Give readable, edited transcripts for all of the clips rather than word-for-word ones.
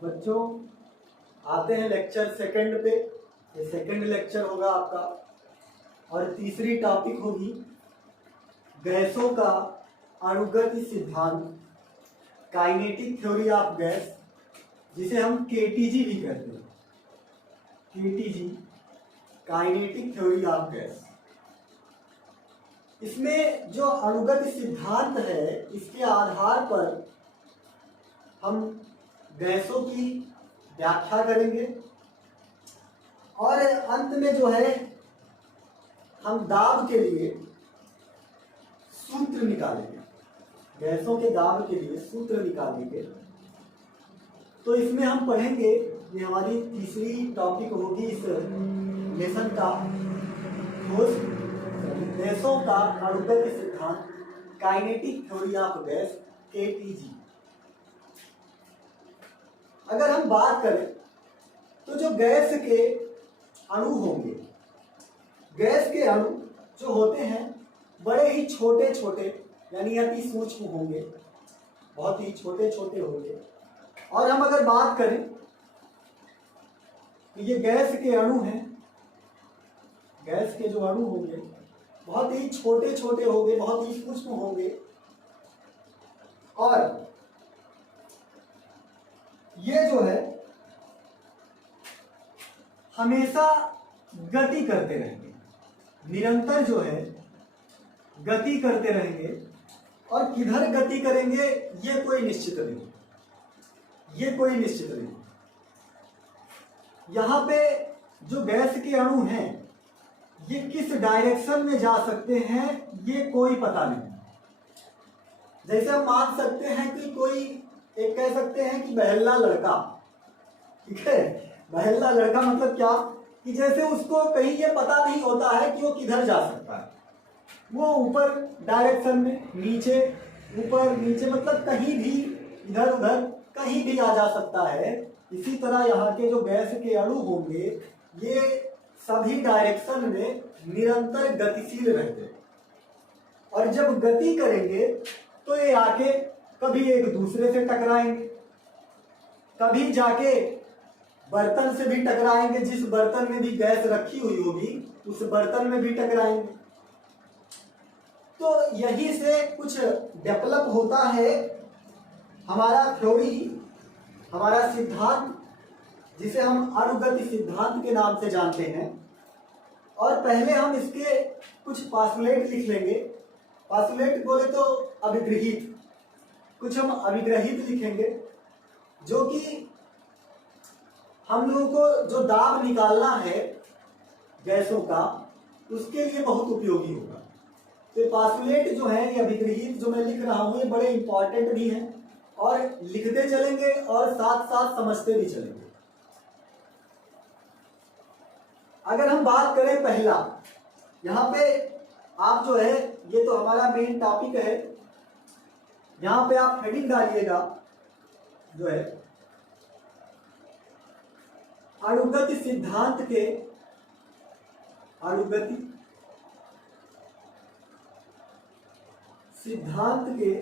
बच्चों आते हैं लेक्चर सेकंड पे। ये सेकंड लेक्चर होगा आपका और तीसरी टॉपिक होगी गैसों का अणुगति सिद्धांत, काइनेटिक थ्योरी ऑफ गैस, जिसे हम केटीजी भी कहते हैं। KTG, kinetic theory of gas. इसमें जो अणुगति सिद्धांत है, इसके आधार पर हम गैसों की व्याख्या करेंगे और अंत में जो है हम दाब के लिए सूत्र निकालेंगे। गैसों के दाब के लिए सूत्र निकालेंगे। तो इसमें हम पढ़ेंगे, ये हमारी तीसरी टॉपिक होगी इस लेसन का, गैसों का अणुगति सिद्धांत, kinetic theory of gas, KTG. अगर हम बात करें तो जो गैस के अणु होंगे, गैस के अणु जो होते हैं बड़े ही छोटे छोटे, यानी अति सूक्ष्म होंगे, बहुत ही छोटे छोटे होंगे। और हम अगर बात करें तो ये गैस के अणु हैं, गैस के जो अणु होंगे बहुत ही छोटे छोटे होंगे, बहुत ही सूक्ष्म होंगे और ये जो है हमेशा गति करते रहेंगे, निरंतर जो है गति करते रहेंगे। और किधर गति करेंगे ये कोई निश्चित नहीं, ये कोई निश्चित नहीं। यहां पे जो गैस के अणु हैं ये किस डायरेक्शन में जा सकते हैं ये कोई पता नहीं। जैसे हम मान सकते हैं कि कोई एक कह सकते हैं कि बहल्ला लड़का, ठीक है, बहल्ला लड़का मतलब क्या कि जैसे उसको कहीं ये पता नहीं होता है कि वो किधर जा सकता है, वो ऊपर डायरेक्शन में, नीचे, ऊपर नीचे, मतलब कहीं भी, इधर उधर कहीं भी आ जा सकता है। इसी तरह यहाँ के जो गैस के अणु होंगे ये सभी डायरेक्शन में निरंतर गतिशील रहते हैं और जब गति करेंगे तो ये आके कभी एक दूसरे से टकराएंगे, कभी जाके बर्तन से भी टकराएंगे, जिस बर्तन में भी गैस रखी हुई होगी उस बर्तन में भी टकराएंगे। तो यही से कुछ डेवलप होता है हमारा थ्योरी, हमारा सिद्धांत, जिसे हम अणुगति सिद्धांत के नाम से जानते हैं। और पहले हम इसके कुछ पास्टुलेट लिख लेंगे। पास्टुलेट बोले तो अभिग्रहित, कुछ हम अभिग्रहित लिखेंगे जो कि हम लोगों को जो दाब निकालना है गैसों का उसके लिए बहुत उपयोगी होगा। तो पास्टुलेट जो है, ये अभिग्रहित जो मैं लिख रहा हूं, ये बड़े इंपॉर्टेंट भी हैं और लिखते चलेंगे और साथ साथ समझते भी चलेंगे। अगर हम बात करें पहला, यहाँ पे आप जो है, ये तो हमारा मेन टॉपिक है, यहां पे आप हेडिंग डालिएगा जो है अणुगति सिद्धांत के, अणुगति सिद्धांत के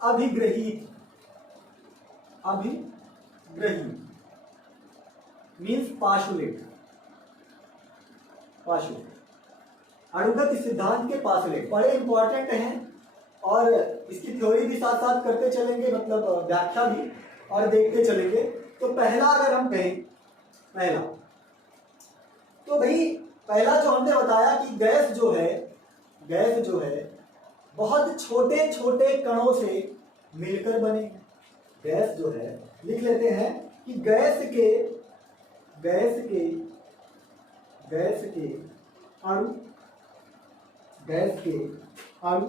अभिग्रहित, अभिग्रहित मीन्स पास्टुलेट, पास्टुलेट, अणुगति सिद्धांत के पास्टुलेट बड़े इंपॉर्टेंट हैं और इसकी थ्योरी भी साथ साथ करते चलेंगे, मतलब व्याख्या भी, और देखते चलेंगे। तो पहला अगर हम कहें, पहला तो भाई पहला जो हमने बताया कि गैस जो है, गैस जो है बहुत छोटे छोटे कणों से मिलकर बने। गैस जो है, लिख लेते हैं कि गैस के अणु, गैस के अणु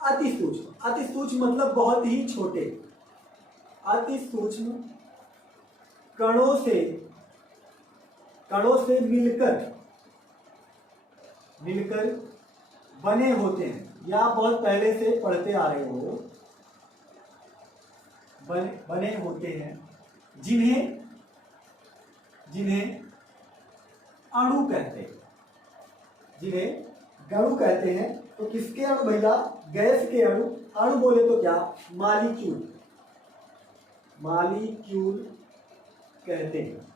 अति सूक्ष्म, अति सूक्ष्म मतलब बहुत ही छोटे, अति सूक्ष्म कणों से मिलकर बने होते हैं। या आप बहुत पहले से पढ़ते आ रहे हो, बने होते हैं, जिन्हें अणु कहते हैं, जिन्हें अणु कहते हैं। तो किसके अणु भैया? गैस के अणु। अणु बोले तो क्या? मॉलिक्यूल, मॉलिक्यूल कहते हैं।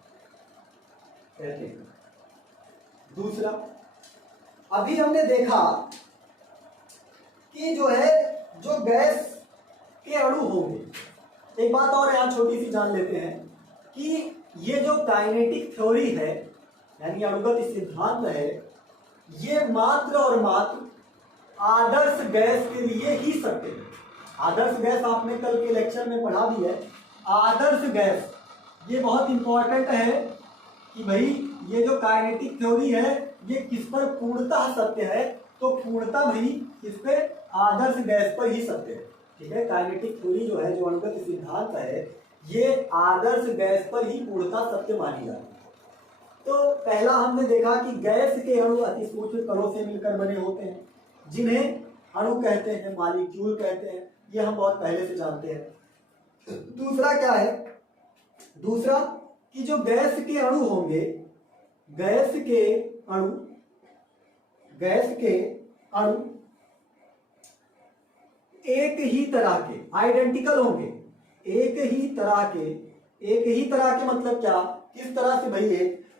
दूसरा, अभी हमने देखा कि जो है, जो गैस के अणु होंगे, एक बात और यहाँ छोटी सी जान लेते हैं कि ये जो काइनेटिक थ्योरी है, यानी अणुगत सिद्धांत है, ये मात्र और मात्र आदर्श गैस के लिए ही सत्य है। आदर्श गैस आपने कल के लेक्चर में पढ़ा भी है। आदर्श गैस, ये बहुत इंपॉर्टेंट है कि भाई ये जो काइनेटिक थ्योरी है ये किस पर पूर्णतः सत्य है, तो पूर्णतः भाई इस पे आदर्श गैस पर ही सत्य है। ठीक है, काइनेटिक थ्योरी जो है, जो अणुगत सिद्धांत है, ये आदर्श गैस पर ही पूर्णतः सत्य मानी जाती है। तो पहला हमने देखा कि गैस के अणु अति सूक्ष्म कणों से मिलकर बने होते हैं, जिन्हें अणु कहते हैं, मॉलिक्यूल कहते हैं। ये हम बहुत पहले से जानते हैं। दूसरा क्या है? दूसरा कि जो गैस के अणु होंगे, गैस के अणु एक ही तरह के, आइडेंटिकल होंगे। एक ही तरह के मतलब क्या? किस तरह से भाई?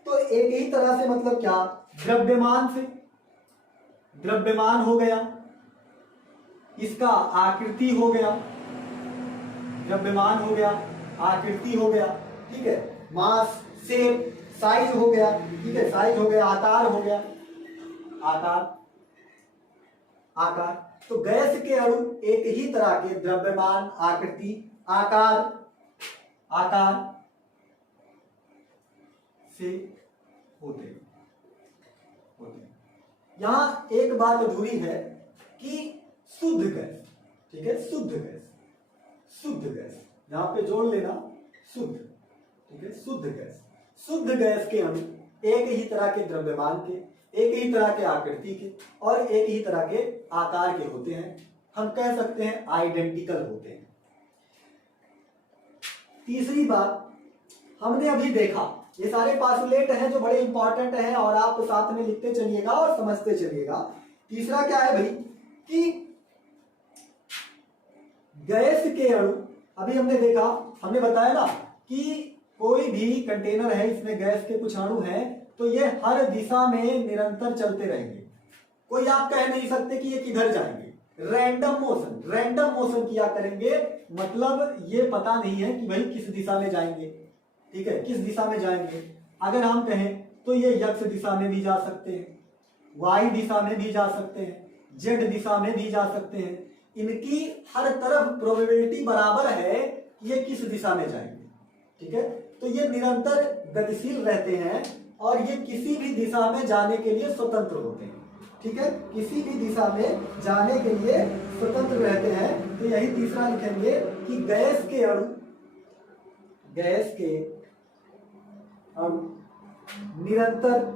तो एक ही तरह से मतलब क्या? द्रव्यमान से। द्रव्यमान हो गया, इसका आकृति हो गया, द्रव्यमान हो गया, आकृति हो गया। ठीक है, मास, शेप, साइज हो गया। ठीक है, साइज हो गया, आकार हो गया, आकार। तो गैस के अणु एक ही तरह के द्रव्यमान, आकृति, आकार से होते हैं। यहां एक बात अधूरी है कि शुद्ध गैस, ठीक है, शुद्ध गैस यहां पे जोड़ लेना, शुद्ध। ठीक है, शुद्ध गैस के अणु एक ही तरह के द्रव्यमान के, एक ही तरह के आकृति के और एक ही तरह के आकार के होते हैं। हम कह सकते हैं आइडेंटिकल होते हैं। तीसरी बात हमने अभी देखा, ये सारे पासुलेट हैं जो बड़े इंपॉर्टेंट हैं और आप साथ में लिखते चलिएगा और समझते चलिएगा। तीसरा क्या है भाई कि गैस के अणु, अभी हमने देखा, हमने बताया ना कि कोई भी कंटेनर है, इसमें गैस के कुछ अणु हैं, तो ये हर दिशा में निरंतर चलते रहेंगे। कोई आप कह नहीं सकते कि ये किधर जाएंगे। रैंडम मोशन किया करेंगे, मतलब ये पता नहीं है कि भाई किस दिशा में जाएंगे। ठीक है, किस दिशा में जाएंगे। अगर हम कहें तो ये एक्स दिशा में भी जा सकते हैं, वाई दिशा में भी जा सकते हैं, जेड दिशा में भी जा सकते हैं। इनकी हर तरफ प्रोबेबिलिटी बराबर है कि ये किस दिशा में जाएंगे। ठीक है, तो ये निरंतर गतिशील रहते हैं और ये किसी भी दिशा में जाने के लिए स्वतंत्र होते हैं। ठीक है, किसी भी दिशा में जाने के लिए स्वतंत्र रहते हैं। तो यही तीसरा लिखेंगे कि गैस के अणु निरंतर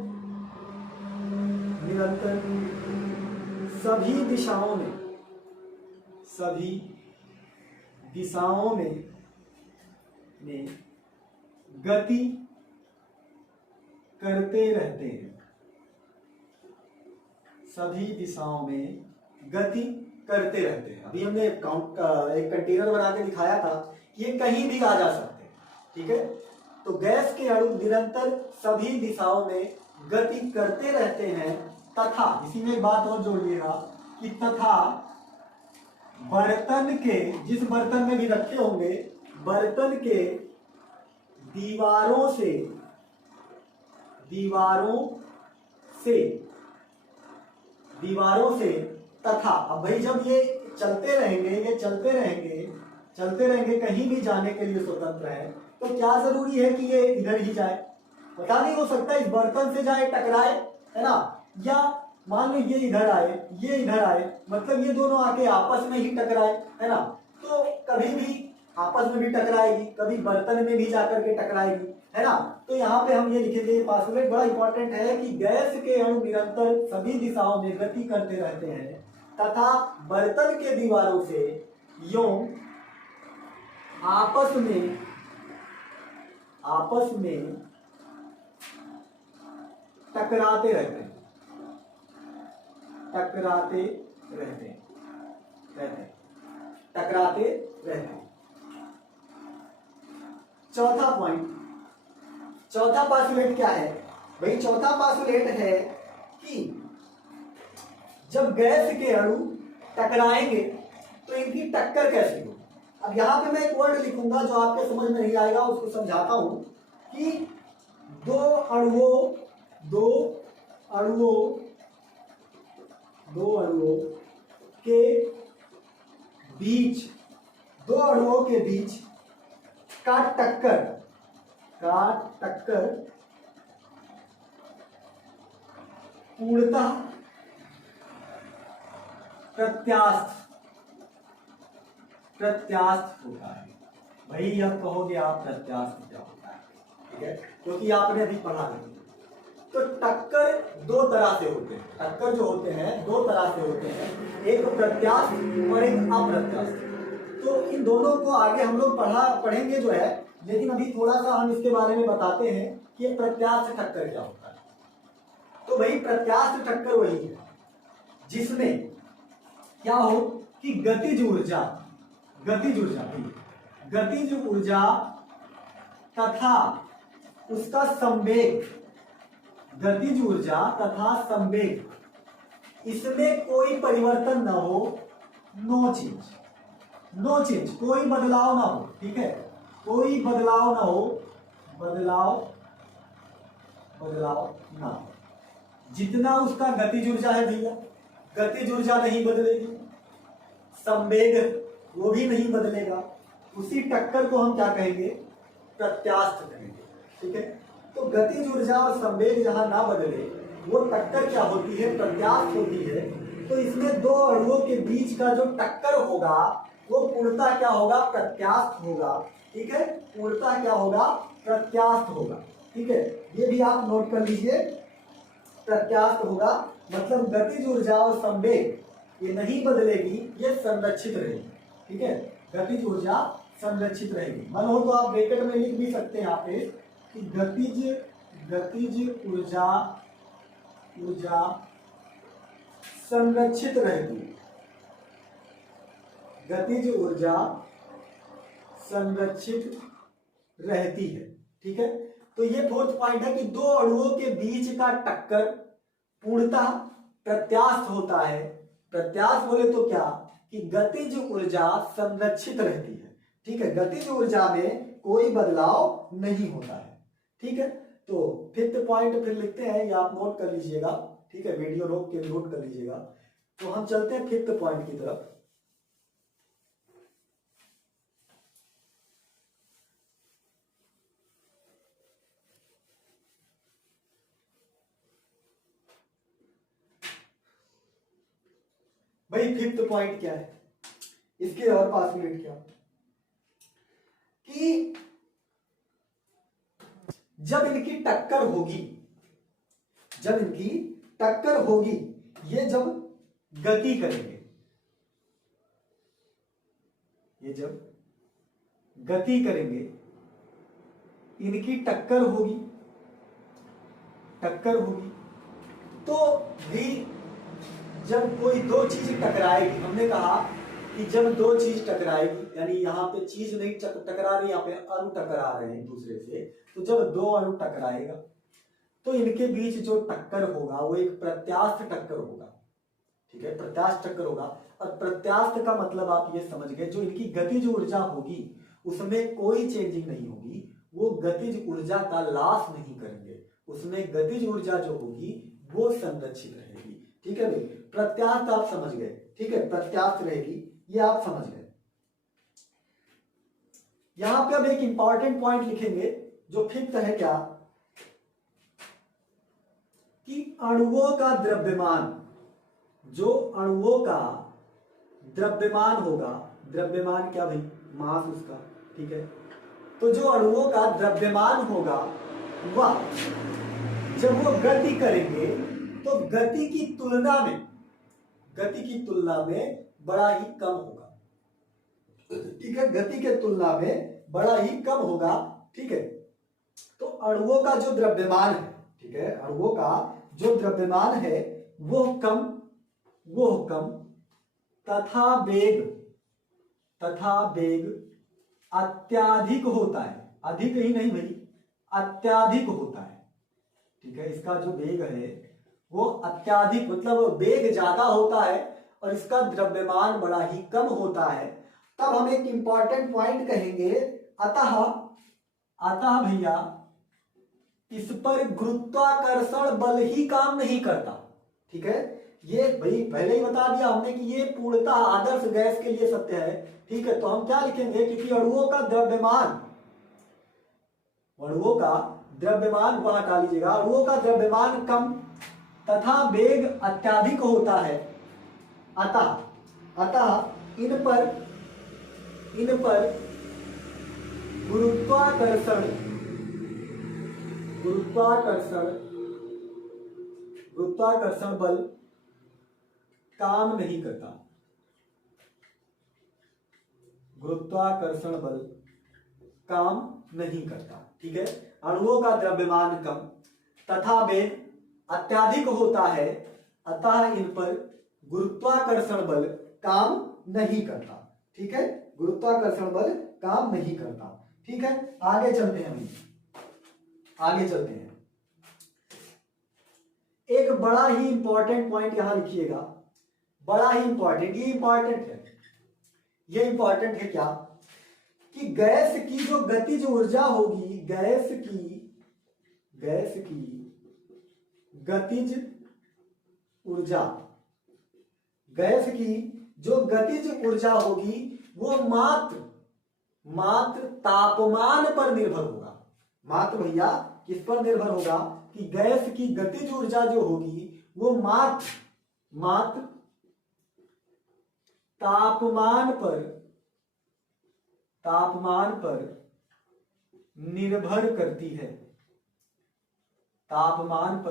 सभी दिशाओं में गति करते रहते हैं। सभी दिशाओं में गति करते रहते हैं। अभी हमने एक कंटेनर बना के दिखाया था कि ये कहीं भी आ जा सकते हैं। ठीक है, तो गैस के अणु निरंतर सभी दिशाओं में गति करते रहते हैं तथा, इसी में एक बात और जोड़ लिएगा कि तथा बर्तन के, जिस बर्तन में भी रखे होंगे, बर्तन के दीवारों से तथा, अब भाई जब ये चलते रहेंगे, कहीं भी जाने के लिए स्वतंत्र है, तो क्या जरूरी है कि ये इधर ही जाए? पता नहीं, हो सकता है इस बर्तन से जाए, टकराए, है ना, या मान लो ये इधर आए, मतलब ये दोनों आके आपस में ही टकराए, है ना, तो कभी भी आपस में भी टकराएगी, कभी बर्तन में भी जाकर के टकराएगी, है ना। तो यहाँ पे हम ये लिखेंगे, पासुलेट बड़ा इंपॉर्टेंट है कि गैस के अणु निरंतर सभी दिशाओं में गति करते रहते हैं तथा बर्तन के दीवारों से यों आपस में टकराते रहते हैं। टकराते रहते हैं, टकराते रहते हैं। चौथा पॉइंट, चौथा पास्टुलेट क्या है भाई? चौथा पास्टुलेट है कि जब गैस के अणु टकराएंगे तो इनकी टक्कर कैसी हो। अब यहां पे मैं एक वर्ड लिखूंगा जो आपके समझ में नहीं आएगा, उसको समझाता हूं कि दो अणुओं के बीच, दो अणुओं के बीच का टक्कर पूर्णतः प्रत्यास्थ होता है। भाई अब कहोगे आप प्रत्यास्थ क्या होता है, ठीक है, क्योंकि आपने अभी पढ़ा नहीं। तो टक्कर दो तरह से होते हैं, टक्कर जो होते हैं दो तरह से होते हैं, एक प्रत्यास्थ और एक अप्रत्यास्थ। तो इन दोनों को आगे हम लोग पढ़ेंगे जो है, लेकिन अभी थोड़ा सा हम इसके बारे में बताते हैं कि प्रत्यास्थ टक्कर क्या होता है। तो भाई प्रत्यास्थ टक्कर वही है जिसमें क्या हो कि गतिज ऊर्जा तथा उसका संवेग, गतिज ऊर्जा तथा संवेग, इसमें कोई परिवर्तन ना हो, नो चेंज, कोई बदलाव ना हो, ठीक है, कोई बदलाव ना हो, बदलाव ना हो। जितना उसका गतिज ऊर्जा है भैया, गतिज ऊर्जा नहीं बदलेगी, संवेग वो भी नहीं बदलेगा, उसी टक्कर को हम क्या कहेंगे? प्रत्यास्थ कहेंगे, ठीक है। तो गतिज ऊर्जा और संवेग जहां ना बदले वो टक्कर क्या होती है? प्रत्यास्थ होती है। तो इसमें दो अणुओं के बीच का जो टक्कर होगा वो पूर्णतः क्या होगा? प्रत्यास्थ होगा, ठीक है, पूर्णतः क्या होगा? प्रत्यास्थ होगा, ठीक है। ये भी आप नोट कर लीजिए, प्रत्यास्थ होगा मतलब गतिज ऊर्जा और संवेग ये नहीं बदलेगी, ये संरक्षित रहेगी, ठीक है, गतिज ऊर्जा संरक्षित रहेगी। मन हो तो आप ब्रैकेट में लिख भी सकते हैं यहाँ पे कि गतिज ऊर्जा संरक्षित रहेगी, गतिज ऊर्जा संरक्षित रहती है, ठीक है। तो ये फोर्थ पॉइंट है कि दो अणुओं के बीच का टक्कर पूर्णतः प्रत्यास्थ होता है। प्रत्यास्थ बोले तो क्या कि गतिज ऊर्जा संरक्षित रहती है, ठीक है, गतिज ऊर्जा में कोई बदलाव नहीं होता है, ठीक है। तो फिफ्थ पॉइंट फिर लिखते हैं, ये आप नोट कर लीजिएगा, ठीक है, वीडियो रोक के नोट कर लीजिएगा। तो हम चलते हैं फिफ्थ पॉइंट की तरफ। भाई फिफ्थ पॉइंट क्या है, इसके और पास्टुलेट क्या कि जब इनकी टक्कर होगी, ये जब गति करेंगे, इनकी टक्कर होगी, तो भी जब कोई दो चीज टकराएगी, हमने कहा कि जब दो चीज टकराएगी, यानी यहाँ पे चीज नहीं टकरा रही, यहाँ पे अणु टकरा रहे हैं एक दूसरे से, तो जब दो अणु टकराएगा तो इनके बीच जो टक्कर होगा वो एक प्रत्यास्थ टक्कर होगा, ठीक है, प्रत्यास्थ टक्कर होगा। और प्रत्यास्थ का मतलब आप ये समझ गए, जो इनकी गतिज ऊर्जा होगी उसमें कोई चेंजिंग नहीं होगी, वो गतिज ऊर्जा का लॉस नहीं करेंगे, उसमें गतिज ऊर्जा जो होगी वो संरक्षित रहेगी, ठीक है भाई। प्रत्यास्थ आप समझ गए, ठीक है, प्रत्यास्थ रहेगी, ये आप समझ गए। यहां पे अब एक इंपॉर्टेंट पॉइंट लिखेंगे जो फिफ्थ है, क्या कि अणुओं का द्रव्यमान, जो अणुओं का द्रव्यमान होगा, द्रव्यमान क्या भाई? मास उसका, ठीक है। तो जो अणुओं का द्रव्यमान होगा वह जब वो गति करेंगे तो गति की तुलना में बड़ा ही कम होगा, ठीक है, गति के तुलना में बड़ा ही कम होगा, ठीक है। तो अणुओं का जो द्रव्यमान है, ठीक है, अणुओं का जो द्रव्यमान है वो कम वो कम तथा वेग अत्याधिक होता है। अधिक ही नहीं भाई, अत्याधिक होता है। ठीक है, इसका जो वेग है वो अत्याधिक मतलब वेग ज्यादा होता है और इसका द्रव्यमान बड़ा ही कम होता है। तब हम एक इंपॉर्टेंट पॉइंट कहेंगे, अतः भैया इस पर गुरुत्वाकर्षण बल ही काम नहीं करता। ठीक है, ये भाई पहले ही बता दिया हमने कि ये पूर्णतः आदर्श गैस के लिए सत्य है। ठीक है, तो हम क्या लिखेंगे, क्योंकि अणुओं का द्रव्यमान वह हटा लीजिएगा, अणुओं का द्रव्यमान कम तथा वेग अत्याधिक होता है। अतः इन पर गुरुत्वाकर्षण बल काम नहीं करता। गुरुत्वाकर्षण बल काम नहीं करता। ठीक है, अणुओं का द्रव्यमान कम तथा वेग अत्याधिक होता है, अतः इन पर गुरुत्वाकर्षण बल काम नहीं करता। ठीक है, गुरुत्वाकर्षण बल काम नहीं करता। ठीक है, आगे चलते हैं। एक बड़ा ही इंपॉर्टेंट पॉइंट यहां लिखिएगा, बड़ा ही इंपॉर्टेंट, ये इंपॉर्टेंट है क्या, कि गैस की जो गतिज ऊर्जा होगी, गैस की गतिज ऊर्जा होगी वो मात्र तापमान पर निर्भर होगा। मात्र भैया किस पर निर्भर होगा, कि गैस की गतिज ऊर्जा जो होगी वो मात्र तापमान पर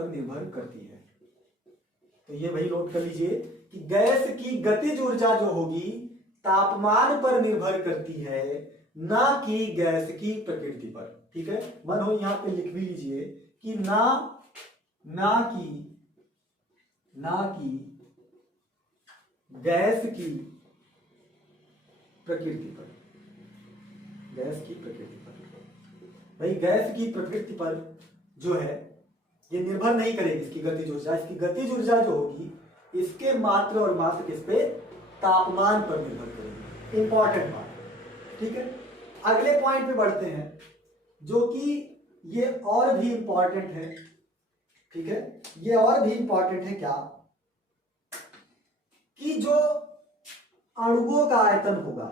निर्भर करती है। तो ये भाई नोट कर लीजिए कि गैस की गतिज ऊर्जा जो होगी तापमान पर निर्भर करती है, ना कि गैस की प्रकृति पर। ठीक है, मन हो यहां पे लिख भी लीजिए कि ना कि गैस की प्रकृति पर। भाई गैस की प्रकृति पर जो है ये निर्भर नहीं करेगी इसकी गतिज ऊर्जा। इसकी गतिज ऊर्जा जो होगी इसके मात्र और मात्र किस पे, तापमान पर निर्भर करेगी। इंपॉर्टेंट बात। ठीक है, अगले पॉइंट पे बढ़ते हैं जो कि ये और भी इंपॉर्टेंट है। ठीक है, ये और भी इंपॉर्टेंट है क्या, कि जो अणुओं का आयतन होगा,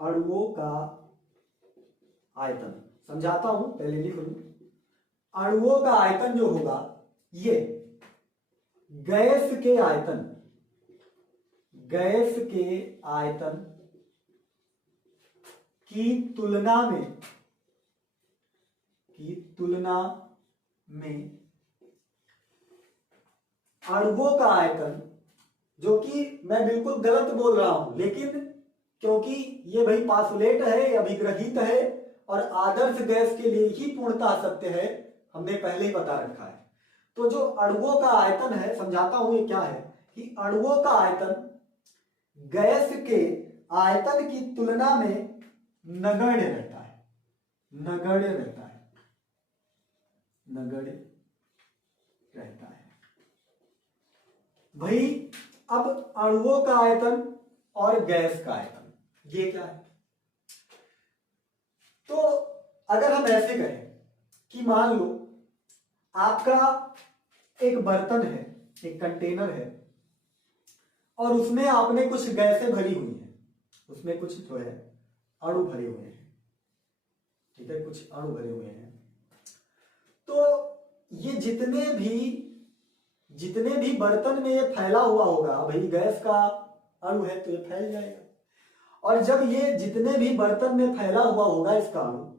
अणुओं का आयतन समझाता हूं, पहले लिख लूं। अणुओं का आयतन जो होगा ये गैस के आयतन की तुलना में अणुओं का आयतन, जो कि मैं बिल्कुल गलत बोल रहा हूं, लेकिन क्योंकि ये भाई पासुलेट है, अभिग्रहित है और आदर्श गैस के लिए ही पूर्णतः सत्य है, हमने पहले ही बता रखा है। तो जो अणुओं का आयतन है, समझाता हूं ये क्या है, कि अणुओं का आयतन गैस के आयतन की तुलना में नगण्य रहता है। भाई अब अणुओं का आयतन और गैस का आयतन ये क्या है, तो अगर हम ऐसे कहें कि मान लो आपका एक बर्तन है, एक कंटेनर है, और उसमें आपने कुछ गैसें भरी हुई हैं, उसमें कुछ जो है अणु भरे हुए हैं। ठीक है, कुछ अणु भरे हुए हैं। तो ये जितने भी बर्तन में ये फैला हुआ होगा, भाई गैस का अणु है तो ये फैल जाएगा। और जब ये जितने भी बर्तन में फैला हुआ होगा इसका अणु,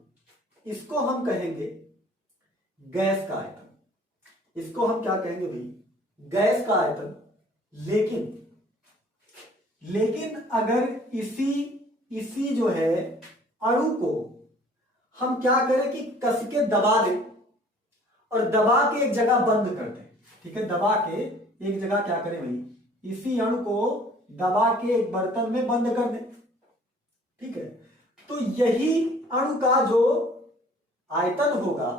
इसको हम कहेंगे गैस का आयतन। इसको हम क्या कहेंगे भाई, गैस का आयतन। लेकिन अगर इसी जो है अणु को हम क्या करें कि कस के दबा दें और दबा के एक जगह बंद कर दें। ठीक है, दबा के एक जगह क्या करें भाई, इसी अणु को दबा के एक बर्तन में बंद कर दें। ठीक है, तो यही अणु का जो आयतन होगा,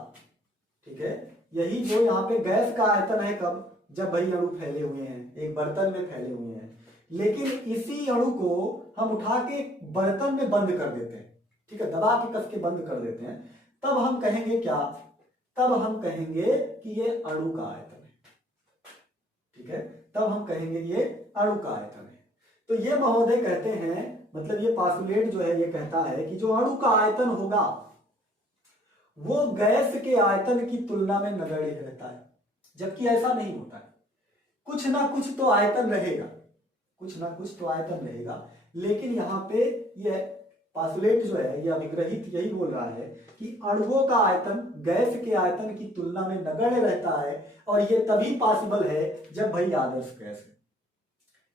ठीक है, यही जो यहाँ पे गैस का आयतन है कब, जब भाई अणु फैले हुए हैं, एक बर्तन में फैले हुए हैं, लेकिन इसी अणु को हम उठा के बर्तन में बंद कर देते हैं। ठीक है, दबा के कस के बंद कर देते हैं, तब हम कहेंगे क्या, तब हम कहेंगे कि ये अणु का आयतन है। ठीक है, तब हम कहेंगे ये अणु का आयतन है। तो ये महोदय कहते हैं, मतलब ये पास्टुलेट जो है ये कहता है कि जो अणु का आयतन होगा वो गैस के आयतन की तुलना में नगण्य रहता है, जबकि ऐसा नहीं होता है। कुछ ना कुछ तो आयतन रहेगा, कुछ ना कुछ तो आयतन रहेगा, लेकिन यहाँ पे ये पास्टुलेट जो है ये अभिग्रहित यही बोल रहा है कि अणुओं का आयतन गैस के आयतन की तुलना में नगण्य रहता है, और ये तभी पॉसिबल है जब भाई आदर्श गैस है।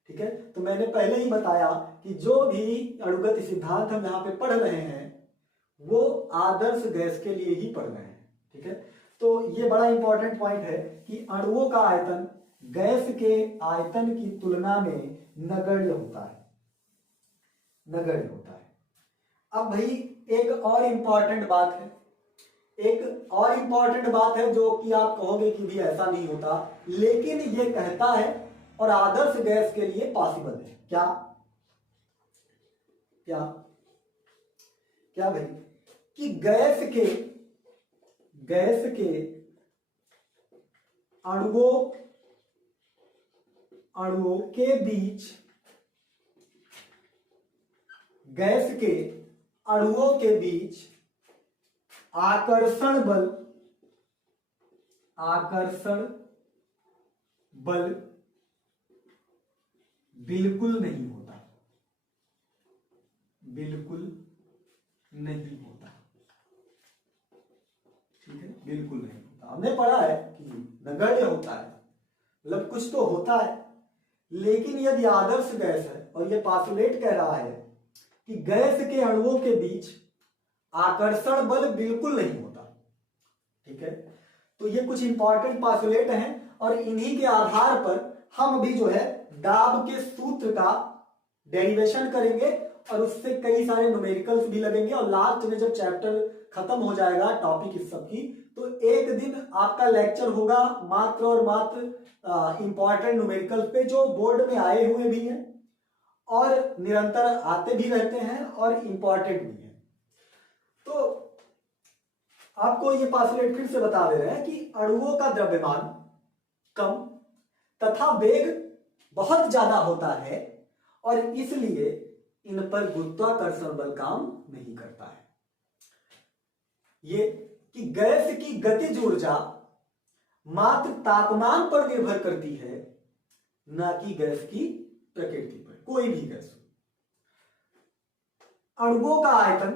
ठीक है, तो मैंने पहले ही बताया कि जो भी अणुगत सिद्धांत हम यहाँ पे पढ़ रहे हैं वो आदर्श गैस के लिए ही पढ़ रहे हैं। ठीक है, तो ये बड़ा इंपॉर्टेंट पॉइंट है कि अणुओं का आयतन गैस के आयतन की तुलना में नगण्य होता है, नगण्य होता है। अब भाई एक और इंपॉर्टेंट बात है, एक और इंपॉर्टेंट बात है जो कि आप कहोगे कि भी ऐसा नहीं होता, लेकिन ये कहता है और आदर्श गैस के लिए पॉसिबल है। क्या क्या क्या भाई, कि गैस के अणुओं के बीच, गैस के अणुओं के बीच आकर्षण बल बिल्कुल नहीं होता, बिल्कुल नहीं होता। ठीक है, बिल्कुल नहीं होता। हमने पढ़ा है कि नगण्य होता है, मतलब कुछ तो होता है, लेकिन यदि आदर्श गैस है, और ये पास्टुलेट कह रहा है कि गैस के अणुओं के बीच आकर्षण बल बिल्कुल नहीं होता। ठीक है, तो ये कुछ इंपॉर्टेंट पास्टुलेट हैं, और इन्हीं के आधार पर हम भी जो है डाब के सूत्र का डेरिवेशन करेंगे, और उससे कई सारे न्यूमेरिकल्स भी लगेंगे, और लास्ट में जब चैप्टर खत्म हो जाएगा टॉपिक इस सब की, तो एक दिन आपका लेक्चर होगा मात्र और मात्र इंपॉर्टेंट न्यूमेरिकल्स पे, जो बोर्ड में आए हुए भी हैं और निरंतर आते भी रहते हैं और इंपॉर्टेंट भी हैं। तो आपको ये पास्टुलेट फिर से बता दे रहे हैं कि अणुओं का द्रव्यमान कम तथा वेग बहुत ज्यादा होता है, और इसलिए इन पर गुरुत्वाकर्षण बल काम नहीं करता है। ये कि गैस की गतिज ऊर्जा मात्र तापमान पर निर्भर करती है, ना कि गैस की प्रकृति पर, कोई भी गैस हो। अणुओं का आयतन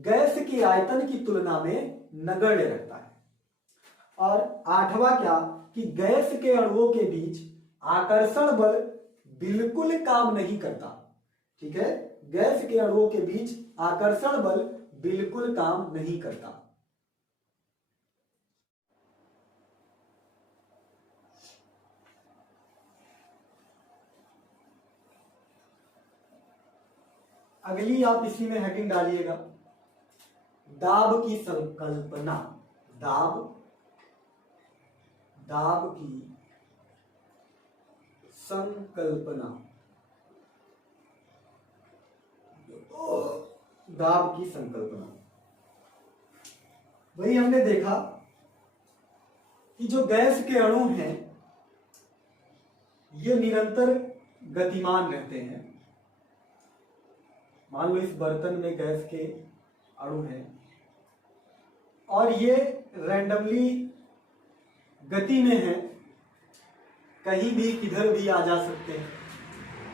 गैस के आयतन की तुलना में नगण्य रहता है। और आठवां क्या, कि गैस के अणुओं के बीच आकर्षण बल बिल्कुल काम नहीं करता। ठीक है, गैस के अणुओं के बीच आकर्षण बल बिल्कुल काम नहीं करता। अगली आप इसी में हेडिंग डालिएगा, दाब की संकल्पना। दाब की संकल्पना, दाब की संकल्पना। वही हमने देखा कि जो गैस के अणु हैं ये निरंतर गतिमान रहते हैं। मान लो इस बर्तन में गैस के अणु हैं और ये रैंडमली गति में है, कहीं भी किधर भी आ जा सकते हैं,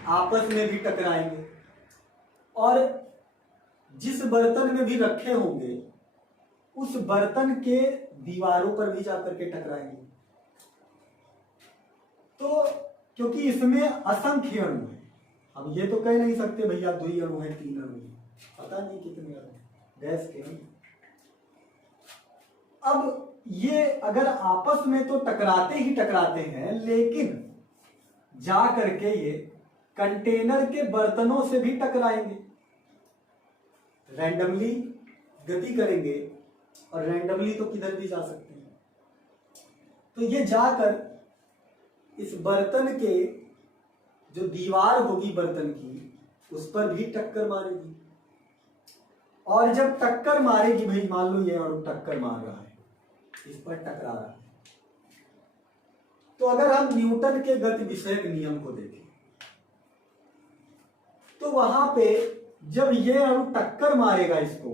आपस में भी टकराएंगे, और जिस बर्तन में भी रखे होंगे उस बर्तन के दीवारों पर भी जाकर के टकराएंगे। तो क्योंकि इसमें असंख्य अणु है, हम ये तो कह नहीं सकते भैया 2 अणु है 3 अणु है, पता नहीं कितने अणु गैस के अणु। अब ये अगर आपस में तो टकराते ही टकराते हैं, लेकिन जा करके ये कंटेनर के बर्तनों से भी टकराएंगे, रैंडमली गति करेंगे और रैंडमली तो किधर भी जा सकते हैं। तो ये जाकर इस बर्तन के जो दीवार होगी बर्तन की उस पर भी टक्कर मारेगी, और जब टक्कर मारेगी, भाई मान लो ये अणु टक्कर मार रहा है, इस पर टकरा रहा है, तो अगर हम न्यूटन के गति विषयक नियम को देखें तो वहां पे जब ये अणु टक्कर मारेगा इसको,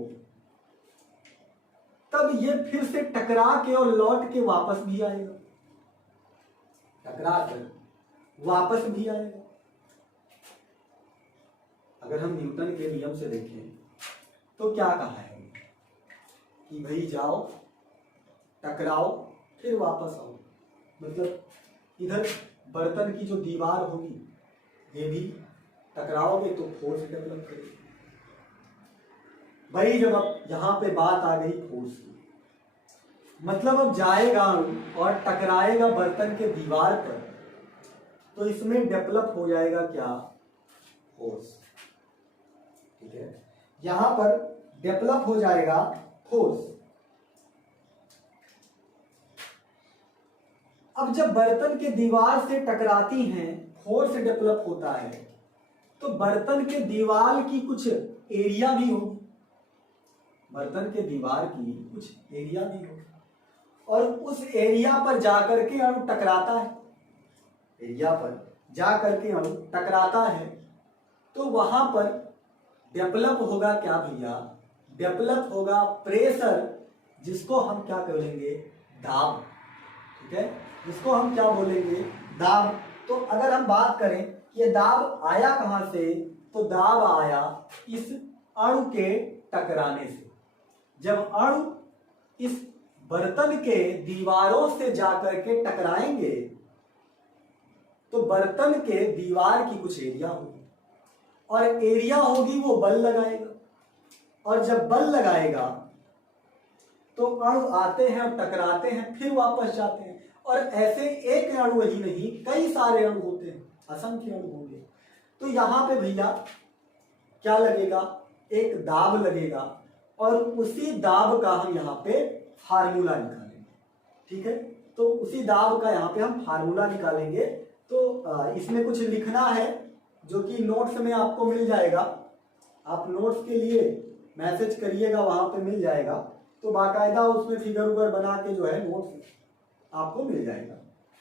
तब ये फिर से टकरा के और लौट के वापस भी आएगा, टकरा कर वापस भी आएगा। अगर हम न्यूटन के नियम से देखें तो क्या कहा है कि भाई जाओ, टकराओ, फिर वापस आओ। मतलब इधर बर्तन की जो दीवार होगी ये भी टकराओगे तो फोर्स डेवलप करेगी। भाई जब अब यहां पे बात आ गई फोर्स की, मतलब अब जाएगा और टकराएगा बर्तन के दीवार पर, तो इसमें डेवलप हो जाएगा क्या? फोर्स। ठीक है, यहां पर डेवलप हो जाएगा फोर्स। अब जब बर्तन के दीवार से टकराती हैं, फोर्स डेवलप होता है, तो बर्तन के दीवार की कुछ एरिया भी होगी, बर्तन के दीवार की कुछ एरिया भी होगी, और उस एरिया पर जाकर के अणु टकराता है, एरिया पर जाकर के अणु टकराता है, तो वहां पर डेवलप होगा क्या भैया? डेवलप होगा प्रेशर, जिसको हम क्या बोलेंगे? दाब। ठीक है, जिसको हम क्या बोलेंगे? दाब। तो अगर हम बात करें ये दाब आया कहां से, तो दाब आया इस अणु के टकराने से। जब अणु इस बर्तन के दीवारों से जाकर के टकराएंगे तो बर्तन के दीवार की कुछ एरिया होगी, और एरिया होगी वो बल लगाएगा, और जब बल लगाएगा तो अणु आते हैं और टकराते हैं, फिर वापस जाते हैं। और ऐसे एक अणु ही नहीं, कई सारे अणु होते हैं, असंख्य अणु होंगे। तो यहां पे भैया क्या लगेगा? एक दाब लगेगा, और उसी दाब का हम यहाँ पे फार्मूला निकालेंगे। ठीक है, तो उसी दाब का यहाँ पे हम फार्मूला निकालेंगे। तो इसमें कुछ लिखना है जो कि नोट्स में आपको मिल जाएगा, आप नोट्स के लिए मैसेज करिएगा, वहां पे मिल जाएगा। तो बाकायदा उसमें फिगर उगर बना के जो है नोट्स आपको मिल जाएगा।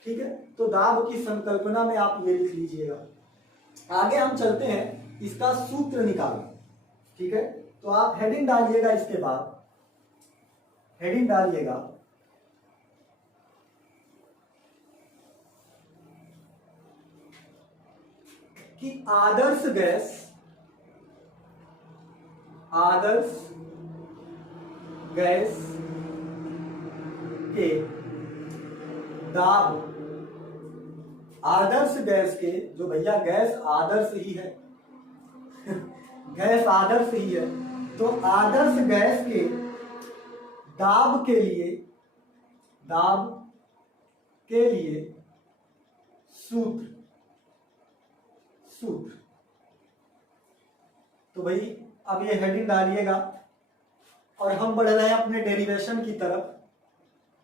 ठीक है, तो दाब की संकल्पना में आप ये लिख लीजिएगा। आगे हम चलते हैं, इसका सूत्र निकालना। ठीक है, तो आप हेडिंग डालिएगा, इसके बाद हेडिंग डालिएगा कि आदर्श गैस, आदर्श गैस के दाब, आदर्श गैस के, जो भैया गैस आदर्श ही है गैस आदर्श ही है, तो आदर्श गैस के दाब के लिए, दाब के लिए सूत्र, सूत्र। तो भाई अब ये हेडिंग डालिएगा, और हम बढ़ रहे हैं अपने डेरिवेशन की तरफ,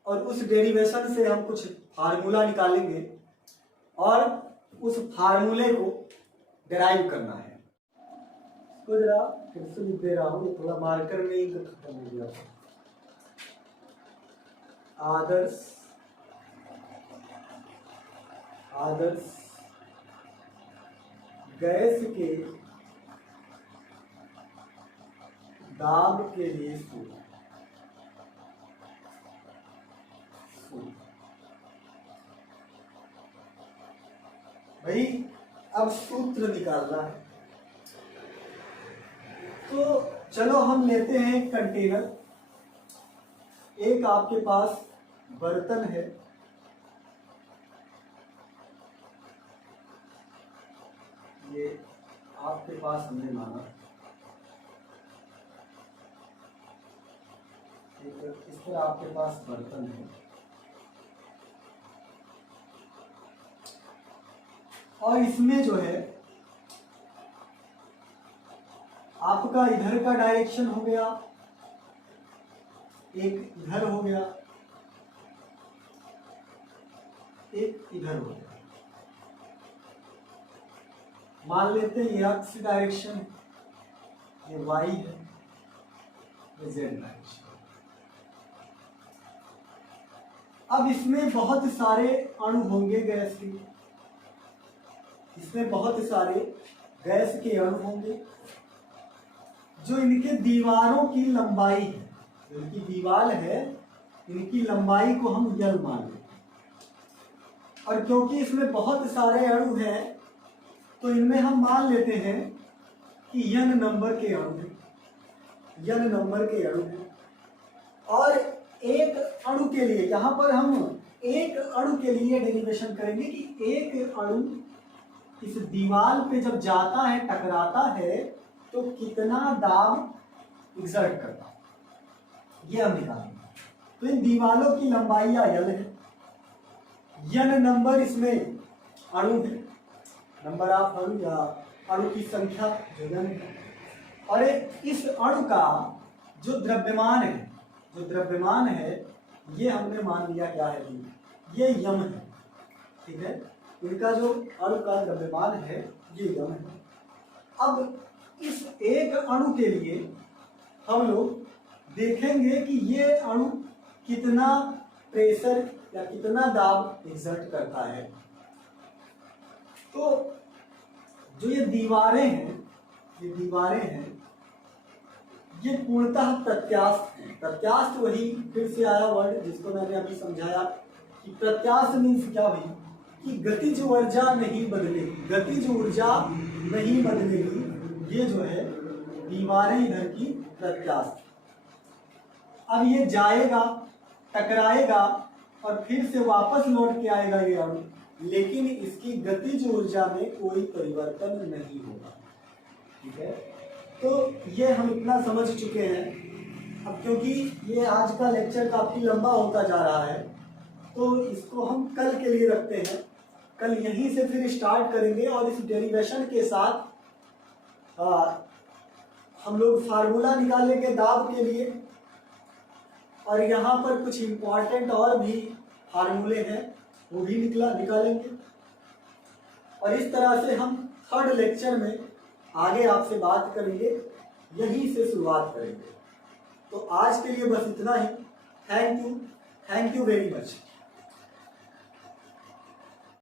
और उस डेरिवेशन से हम कुछ फार्मूला निकालेंगे और उस फार्मूले को डिराइव करना है। इसको जरा फिर से लिख दे रहा हूं, थोड़ा मार्कर में इंक खत्म हो गया। आदर्श, आदर्श गैस के दाब के लिए सूत्र, भाई अब सूत्र निकालना है। तो चलो हम लेते हैं एक कंटेनर, एक आपके पास बर्तन है, ये आपके पास हमने माना, इस पर आपके पास बर्तन है, और इसमें जो है आपका इधर का डायरेक्शन हो गया, एक इधर हो गया, एक इधर हो गया। मान लेते हैं ये एक्स डायरेक्शन है, ये वाई है, ये जेड डायरेक्शन। अब इसमें बहुत सारे अणु होंगे गैस के, इसमें बहुत सारे गैस के अणु होंगे जो इनके दीवारों की लंबाई है, जो इनकी दीवार है, इनकी लंबाई को हम यल मान लेते हैं। और क्योंकि इसमें बहुत सारे अणु हैं तो इनमें हम मान लेते हैं कि n नंबर के अणु हैं, n नंबर के अणु हैं। और एक अणु के लिए, यहां पर हम एक अणु के लिए डेरिवेशन करेंगे कि एक अणु इस दीवार पे जब जाता है, टकराता है, तो कितना दाब एक्सर्ट करता है, ये हम निकालेंगे। तो इन दीवारों की लंबाई यल है, n नंबर इसमें अणु है, नंबर ऑफ अणु या अणु की संख्या जो n है। और इस अणु का जो द्रव्यमान है, जो द्रव्यमान है, ये हमने मान लिया क्या है कि ये यम है, ठीक है। इनका जो अणु का द्रव्यमान है ये यम है। अब इस एक अणु के लिए हम लोग देखेंगे कि ये अणु कितना प्रेशर या कितना दाब एक्सर्ट करता है। तो जो ये दीवारें हैं, ये दीवारें हैं, ये पूर्णतः प्रत्यास्थ है। प्रत्यास्थ वही फिर से आया वर्ड जिसको मैंने अभी समझाया कि प्रत्यास्थ मीन्स क्या भाई, कि गतिज ऊर्जा नहीं बदलेगी, गतिज ऊर्जा नहीं बदलेगी, ये जो है दीवारें इधर की प्रत्यास्थ। अब ये जाएगा, टकराएगा और फिर से वापस लौट के आएगा ये अणु, लेकिन इसकी गतिज ऊर्जा में कोई परिवर्तन नहीं होगा, ठीक है। तो ये हम इतना समझ चुके हैं। अब क्योंकि ये आज का लेक्चर काफी लंबा होता जा रहा है तो इसको हम कल के लिए रखते हैं। कल यहीं से फिर स्टार्ट करेंगे और इस डेरिवेशन के साथ हम लोग फार्मूला निकालेंगे दाब के लिए, और यहाँ पर कुछ इम्पॉर्टेंट और भी फार्मूले हैं वो भी निकालेंगे। और इस तरह से हम थर्ड लेक्चर में आगे आपसे बात करेंगे, यहीं से शुरुआत करेंगे। तो आज के लिए बस इतना ही। Thank you very much.